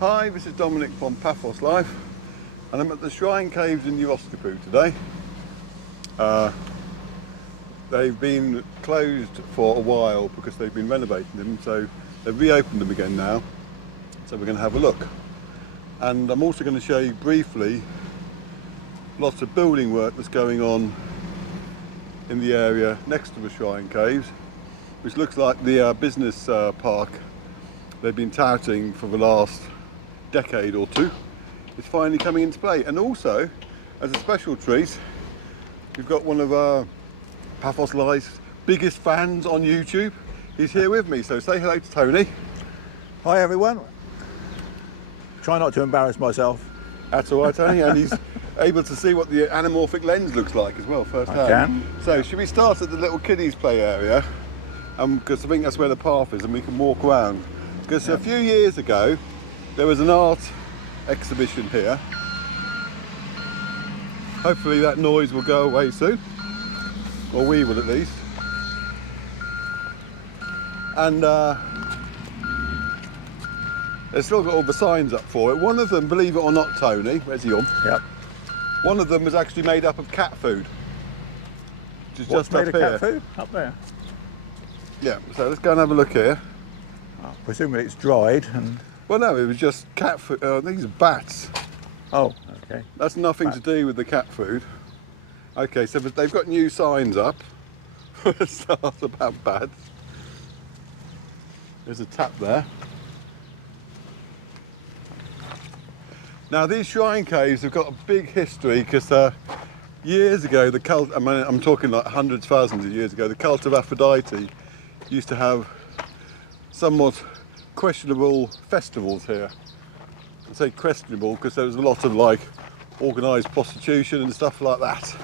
Hi, this is Dominic from Paphos Life, and I'm at the Shrine Caves in Geroskipou today. They've been closed for a while because they've been renovating them, so they've reopened them again now. So we're going to have a look. And I'm also going to show you briefly lots of building work that's going on in the area next to the Shrine Caves, which looks like the business park they've been touting for the last decade or two. It's finally coming into play. And also, as a special treat, we've got one of our Paphos Life's biggest fans on YouTube. He's here with me, so say hello to Tony. Hi everyone. Try not to embarrass myself. That's all right, Tony, and he's able to see what the anamorphic lens looks like as well firsthand. I can. So should we start at the little kiddies play area? Because I think that's where the path is and we can walk around. Because a few years ago, there was an art exhibition here. Hopefully that noise will go away soon, or we will at least. And they've still got all the signs up for it. One of them, believe it or not, Tony, where's he on? Yep. One of them was actually made up of cat food. Which is What's just made up of here. cat food? Up there. Yeah, so let's go and have a look here. Presumably it's dried and... Well, no, it was just cat food. These are bats. Oh, okay. That's nothing to do with the cat food. Okay, so they've got new signs up for a start about bats. There's a tap there. Now, these shrine caves have got a big history because years ago, the cult, I'm talking like hundreds, thousands of years ago, the Cult of Aphrodite used to have somewhat questionable festivals here. I say questionable because there was a lot of like organised prostitution and stuff like that.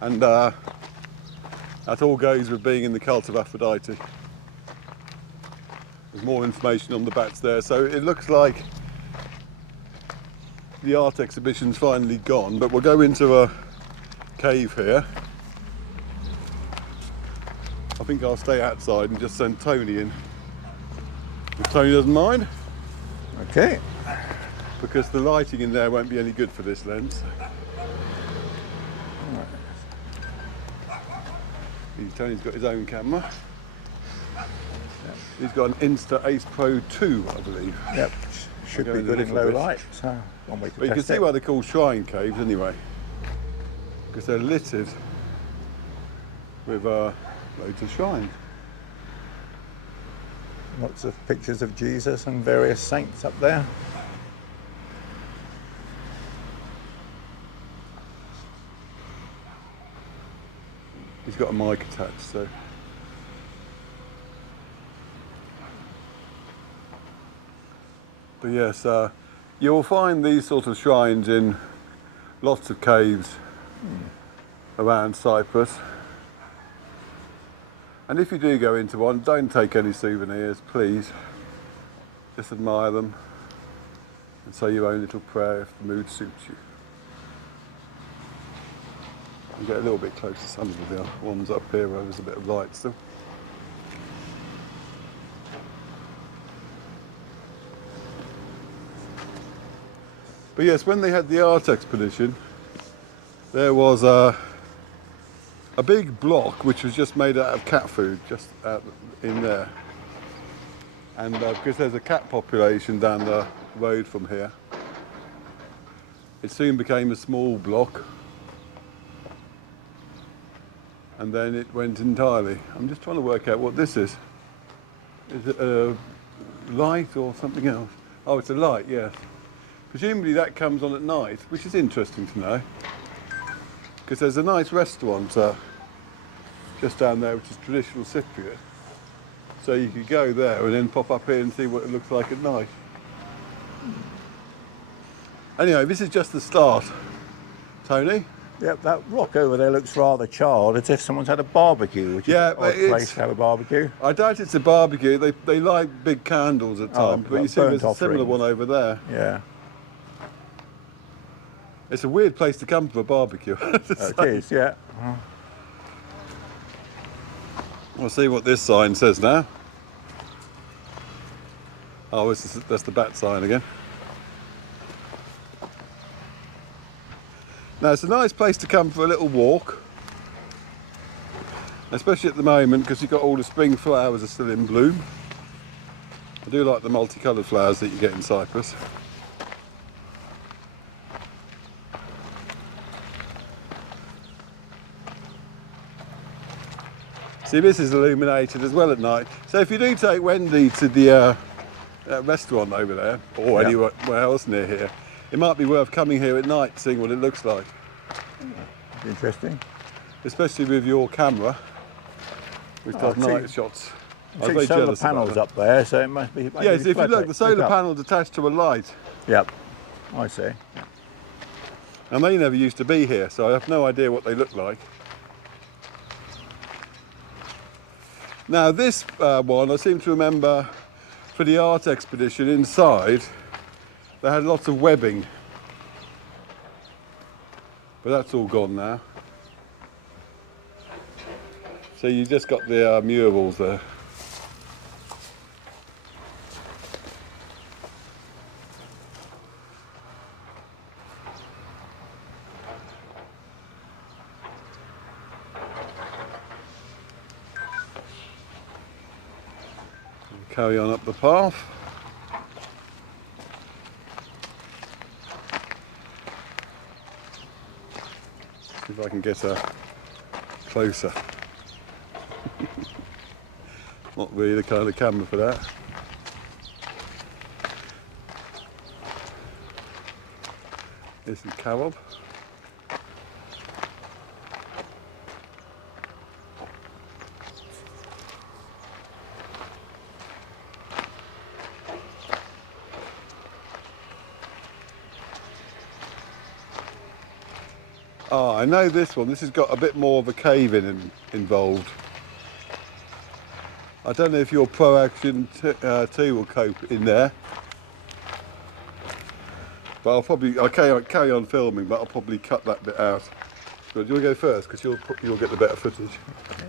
And that all goes with being in the Cult of Aphrodite. There's more information on the bats there. So it looks like the art exhibition's finally gone, but we'll go into a cave here. I think I'll stay outside and just send Tony in. If Tony doesn't mind. Okay. Because the lighting in there won't be any good for this lens. Tony's got his own camera. He's got an Insta Ace Pro 2, I believe. Yep. Should be good in low light. So one way to But you can see why they're called shrine caves anyway. Because they're littered with loads of shrines. Lots of pictures of Jesus and various saints up there. He's got a mic attached, so. But yes, you will find these sort of shrines in lots of caves around Cyprus. And if you do go into one, don't take any souvenirs, please. Just admire them and say your own little prayer if the mood suits you. You get a little bit closer to some of the ones up here where there's a bit of light still. But yes, when they had the art expedition, there was a big block which was just made out of cat food, just out in there. And because there's a cat population down the road from here, it soon became a small block. And then it went entirely. I'm just trying to work out what this is. Is it a light or something else? Oh, it's a light, yes. Presumably that comes on at night, which is interesting to know. Because there's a nice restaurant just down there, which is traditional Cypriot. So you could go there and then pop up here and see what it looks like at night. Anyway, this is just the start. Tony? Yep, that rock over there looks rather charred, as if someone's had a barbecue, which is an odd place to have a barbecue. I doubt it's a barbecue. They light big candles at times, but you see there's a similar one over there. Yeah. It's a weird place to come for a barbecue. It is, yeah. We'll see what this sign says now. Oh, that's the bat sign again. Now it's a nice place to come for a little walk, especially at the moment because you've got all the spring flowers are still in bloom. I do like the multicoloured flowers that you get in Cyprus. See, this is illuminated as well at night. So if you do take Wendy to the restaurant over there, or anywhere else near here, it might be worth coming here at night, seeing what it looks like. Interesting. Especially with your camera, which does night shots. I was very solar jealous panels up there, so it must be. Yes, if you look, the solar panel's attached to a light. Yep, I see. And they never used to be here, so I have no idea what they look like. Now this one, I seem to remember for the art expedition inside, they had lots of webbing. But that's all gone now. So you just got the murals there. Carry on up the path. See if I can get her closer. Not really the kind of camera for that. This is carob. Oh, I know this one. This has got a bit more of a cave involved. I don't know if your Pro Action 2 will cope in there. But I'll carry on filming, but I'll probably cut that bit out. But do you want to go first? Because you'll get the better footage. Okay.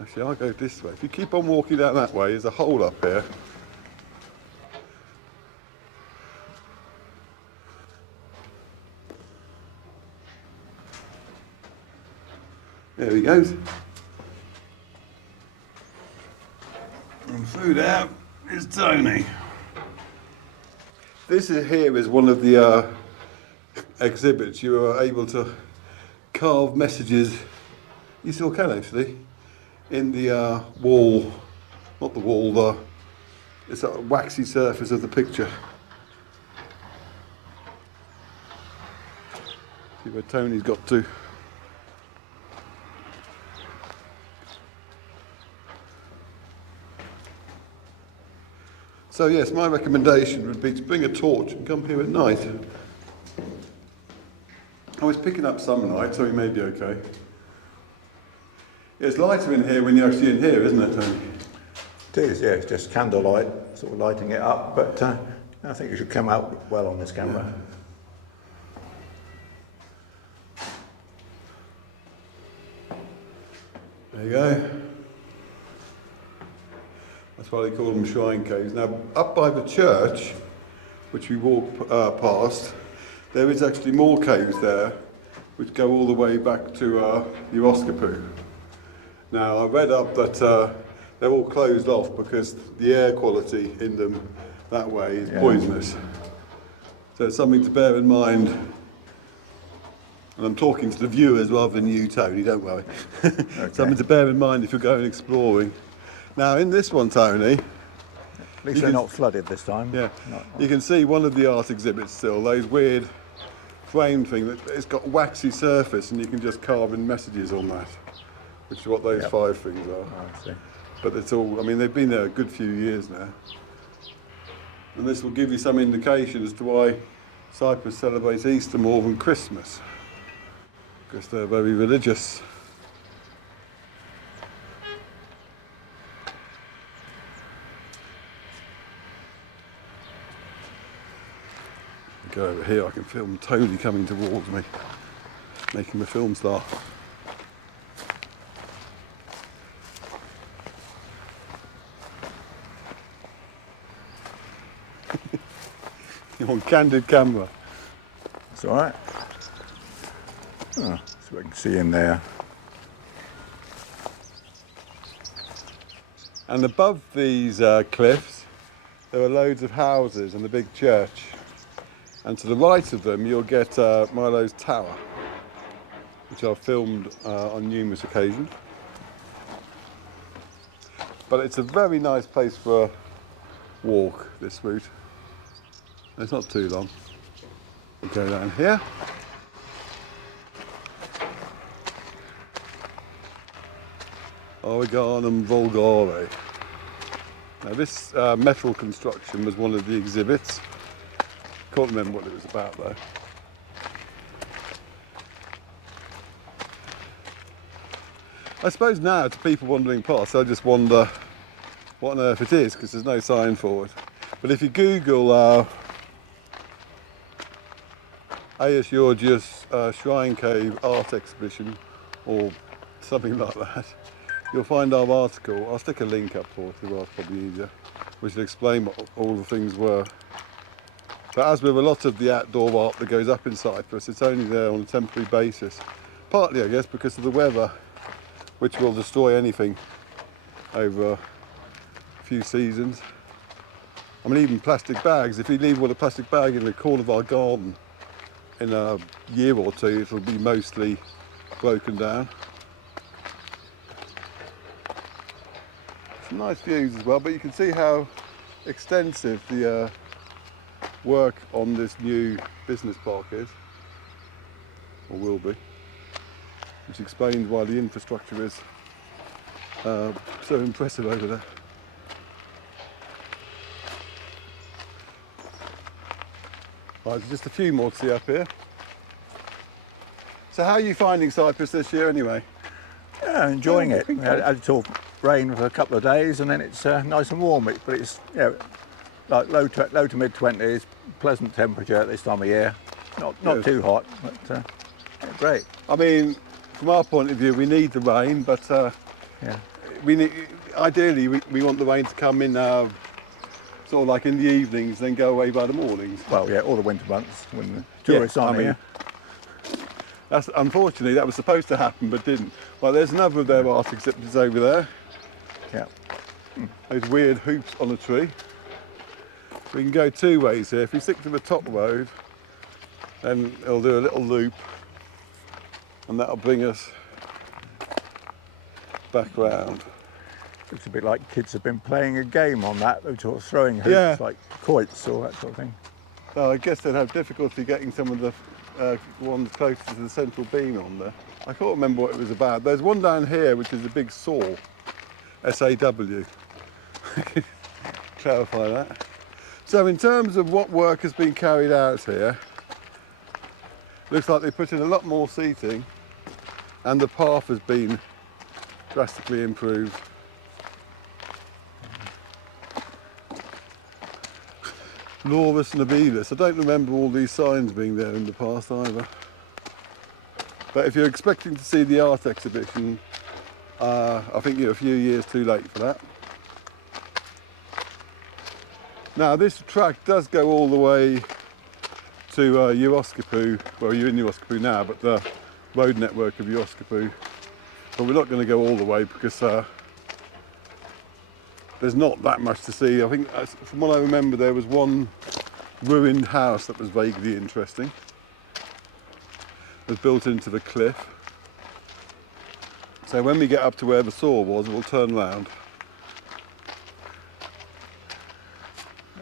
Actually, I'll go this way. If you keep on walking down that way, there's a hole up here. There he goes. And through there is Tony. This here is one of the exhibits. You are able to carve messages, you still can actually, in the wall, not the wall, it's a waxy surface of the picture. See where Tony's got to. So yes, my recommendation would be to bring a torch and come here at night. I was picking up some light, so we may be okay. It's lighter in here when you're actually in here, isn't it, Tony? It is, yeah, it's just candlelight, sort of lighting it up, but I think it should come out well on this camera. Yeah. There you go. That's why they call them shrine caves. Now, up by the church, which we walk past, there is actually more caves there, which go all the way back to Geroskipou. Now, I read up that they're all closed off because the air quality in them that way is poisonous. So it's something to bear in mind. And I'm talking to the viewers rather than you, Tony, don't worry. Okay. Something to bear in mind if you're going exploring. Now in this one, Tony, at least they're not flooded this time. Yeah, you can see one of the art exhibits still, those weird frame thing that it's got waxy surface and you can just carve in messages on that, which is what those 5 things are. I see. But it's all, I mean, they've been there a good few years now. And this will give you some indication as to why Cyprus celebrates Easter more than Christmas, because they're very religious. Go over here, I can film Tony coming towards me, making the film start. You're on candid camera. It's all right. Oh, so we can see in there. And above these cliffs, there are loads of houses and a big church. And to the right of them, you'll get Milo's tower, which I've filmed on numerous occasions. But it's a very nice place for a walk, this route. It's not too long. We go down here. Oreganum vulgare. Now this metal construction was one of the exhibits. Can't remember what it was about though. I suppose now to people wandering past, they'll just wonder what on earth it is because there's no sign for it. But if you Google Aias Georgius Shrine Cave Art Exhibition or something like that, you'll find our article. I'll stick a link up for it as well, it's probably easier, which will explain what all the things were. But as with a lot of the outdoor art that goes up in Cyprus, it's only there on a temporary basis. Partly, I guess, because of the weather, which will destroy anything over a few seasons. I mean, even plastic bags. If you leave with a plastic bag in the corner of our garden in a year or two, it'll be mostly broken down. Some nice views as well, but you can see how extensive the work on this new business park is, or will be, which explains why the infrastructure is so impressive over there. Right, there's just a few more to see up here. So how are you finding Cyprus this year anyway? Yeah, enjoying it. We had it all rain for a couple of days, and then it's nice and warm. But it's like low to mid 20s, pleasant temperature at this time of year. Not too hot, but great. I mean, from our point of view, we need the rain, but ideally we want the rain to come in sort of like in the evenings, then go away by the mornings. Well, yeah, all the winter months when the tourists aren't here. Unfortunately, that was supposed to happen, but didn't. Well, there's another of their art exhibits over there. Yeah. Those weird hoops on a tree. We can go two ways here. If we stick to the top road, then it'll do a little loop, and that'll bring us back round. Looks a bit like kids have been playing a game on that. They're sort of throwing hoops like quoits or that sort of thing. Well, I guess they'd have difficulty getting some of the ones closest to the central beam on there. I can't remember what it was about. There's one down here which is a big saw, S-A-W. Clarify that. So in terms of what work has been carried out here, looks like they put in a lot more seating and the path has been drastically improved. Laurus Nobilis. I don't remember all these signs being there in the past either. But if you're expecting to see the art exhibition, I think you're a few years too late for that. Now this track does go all the way to Geroskipou. Well, you're in Geroskipou now, but the road network of Geroskipou. But we're not going to go all the way because there's not that much to see. I think, from what I remember, there was one ruined house that was vaguely interesting. It was built into the cliff. So when we get up to where the saw was, we'll turn round.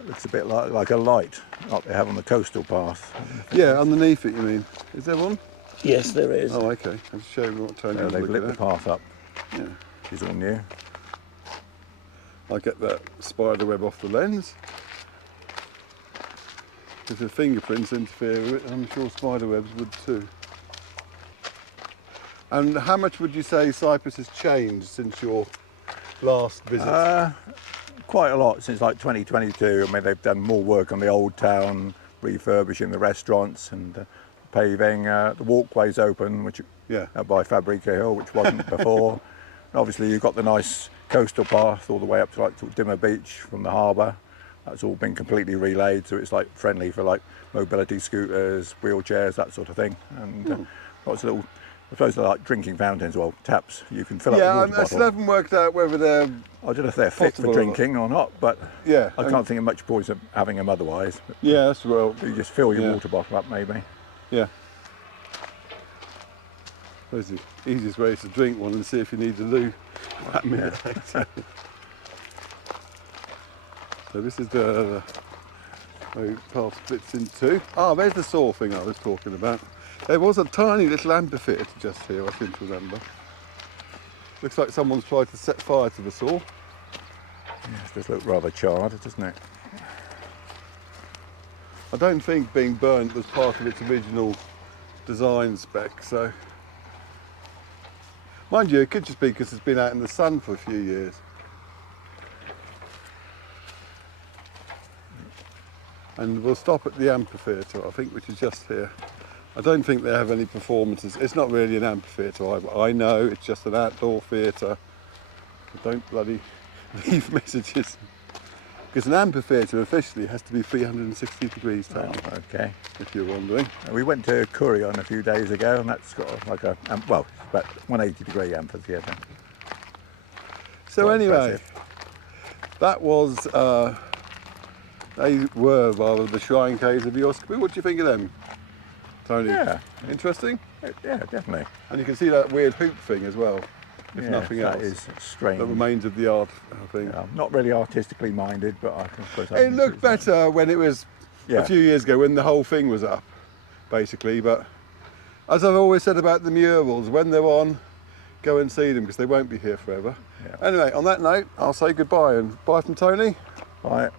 It looks a bit like a light like they have on the coastal path. Yeah, underneath it, you mean? Is there one? Yes, there is. Oh, okay. I'll show you what Tony was They've looking lit the at. path up. Yeah. She's all new. I'll get that spider web off the lens. If the fingerprints interfere with it, I'm sure spider webs would too. And how much would you say Cyprus has changed since your last visit? Quite a lot since like 2022. I mean, they've done more work on the old town, refurbishing the restaurants and paving. The walkways open, which by Fabrica Hill, which wasn't before. And obviously, you've got the nice coastal path all the way up to like Dimmer Beach from the harbour. That's all been completely relayed, so it's like friendly for like mobility scooters, wheelchairs, that sort of thing. And lots of little, I suppose they're like drinking fountains, well, taps. You can fill up Yeah, a water I still bottle. haven't worked out whether they're I don't know if they're fit possible for or not. drinking or not, but Yeah, I can't think of much point of having them otherwise. But Yeah, that's well. you just fill your Yeah. water bottle up, maybe. Yeah. Where's the easiest way is to drink one and see if you need the loo that minute. So this is the path splits in two. Ah, there's the saw thing I was talking about. There was a tiny little amphitheatre just here, I seem to remember. Looks like someone's tried to set fire to the saw. Yes, does look rather charred, doesn't it? I don't think being burnt was part of its original design spec, so. Mind you, it could just be because it's been out in the sun for a few years. And we'll stop at the amphitheatre, I think, which is just here. I don't think they have any performances. It's not really an amphitheatre. I know it's just an outdoor theatre. Don't bloody leave messages. Because an amphitheatre officially has to be 360 degrees, Tony, Okay. if you're wondering. We went to Kurion a few days ago, and that's got like a, well, about 180-degree amphitheatre. So Quite anyway, impressive. that was, they were rather the shrine caves of Geroskipou. What do you think of them, Tony? Yeah. Interesting? Yeah, definitely. And you can see that weird hoop thing as well, if Yeah, nothing that else. is strange. The remains of the art, I think. Yeah, I'm not really artistically minded, but I suppose I It can looked see that. better when it was Yeah. a few years ago, when the whole thing was up, basically. But as I've always said about the murals, when they're on, go and see them because they won't be here forever. Yeah. Anyway, on that note, I'll say goodbye and bye from Tony. Right.